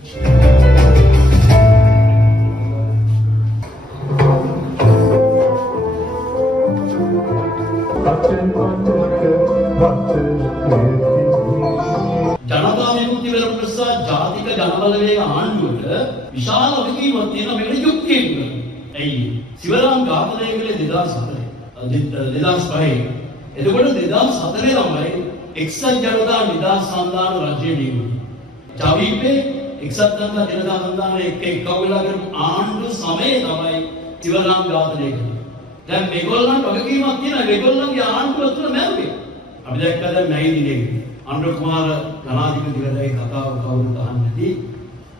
ජනතා විමුක්ති වෙරප්‍රසාද ජාතික ජනබලවේග ආණ්ඩුවට විශාල වගකීමක් තියෙනවා මේකට යුක්තිය තුන. ඇයි? සිවරාම් ඝාතනය කළේ 2005. එතකොට 2004 තමයි එක්සත් ජනතා නිදහස් සන්ධාන රජය නියුණේ. ජවීපේ එක්සත් ජනතා සන්ධාන එක්ක එක්කවලා කරපු ආණ්ඩු සමයේ තමයි සිවරාම් ඝාතනය කළේ. දැන් මේගොල්ලන්ට වගකීමක් තියෙනවා මේගොල්ලන්ගේ ආණ්ඩුව තුළ මැරුවේ. අපි දැක්කද නැයි දිනේ අනුර කුමාර ජනාධිපතිවරයාගේ කතාව කවුරුත් අහන්නේ නැති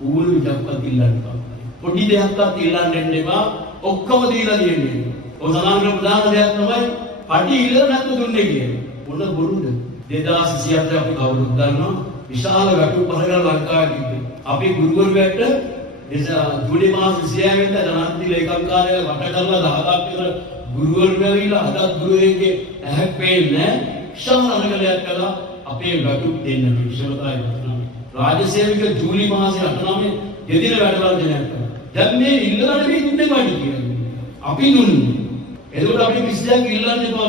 ඌළු ජප්පත් ඉල්ලන්න තමයි. පොඩි දෙයක්වත් ඉල්ලන්න දෙන්න එපා. ඔක්කොම දීලා දෙන්නේ. ඔය සමාන ප්‍රධාන දෙයක් තමයි පඩි ඉල්ල නැතු දුන්නේ කියන්නේ. මොන බොරුද? 2027 අපි කවුරුත් දන්නවා විශාල ගැටුම් පහර ලංකාවේ තිබ්බේ. අපි ගුරුවරුන්ට ජූලි මාස 26 වෙනිදා ජනාධිපති ලේකම් කාර්යාලය වට කරලා 10ක් විතර ගුරුවරු ඇවිල්ලා අදත් ගුරුවරයෙක්ගේ ඇහක් පේන්නේ විශාල අරගලයක් කළා. අපේ ගැටුම් දෙන්න විශ්වතාවය වුණා. රාජ්‍ය සේවක ජූලි මාසයේ 8 දෙදින වැඩවර්ජනයක් කළා. දැන් මේ ඉල්ලලා නෙමෙයි දුන්නේ වඩි කියන්නේ. අපි දුන්නේ. එතකොට අපිට 20ක් ඉල්ලන්න එපා.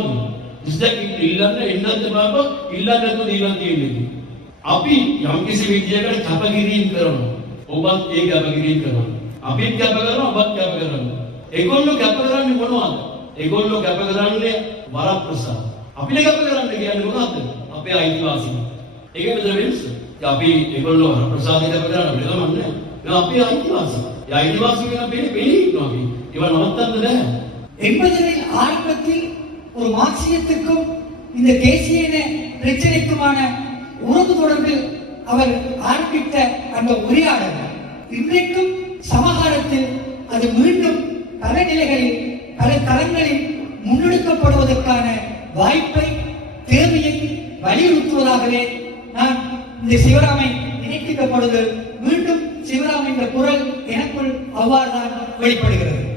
20ක් ඉල්ලන්න එන්නත් එපා. ඉල්ලන්න නැතුව දීලා තියෙන්නේ. අපි යම් කිසි විදියකට කැපකිරීම කරනවා. ඔබත් ඒ කැපකිරීම කරනවා. අපිත් කැප කරනවා ඔබත් කැප කරනවා. ඒගොල්ලෝ කැප කරන්නේ මොනවද? ඒගොල්ලෝ කැප කරන්නේ වරප්‍රසාද. අපිට කැප කරන්න කියන්නේ මොනවද? අපේ අයිතිවාසිකම්. ඒක මෙතන වෙනස. අපි ඒගොල්ලෝ වරප්‍රසාද කැප කරන්න බෑ නන්නේ. දැන් අපේ අයිතිවාසිකම්. ඒ අයිතිවාසිකම් අපේ ඉන්නවා අපි. ඒව නවත්තන්න බෑ. 80களின் ஆரம்பத்தில் ஒரு மார்க்சியத்துக்கும் இந்த தேசிய பிரச்சனைக்குமான உறவு தொடர்பில் அவர் ஆரம்பித்த அந்த உரையாடல் இன்றைக்கும் சமகாலத்தில் அது மீண்டும் பல நிலைகளில் பல தளங்களில் முன்னெடுக்கப்படுவதற்கான வாய்ப்பை தேவையை வலியுறுத்துவதாகவே நான் இந்த சிவராமை நினைக்கின்ற பொழுது மீண்டும் சிவராம் என்ற குரல் எனக்குள் அவ்வாறுதான் வெளிப்படுகிறது.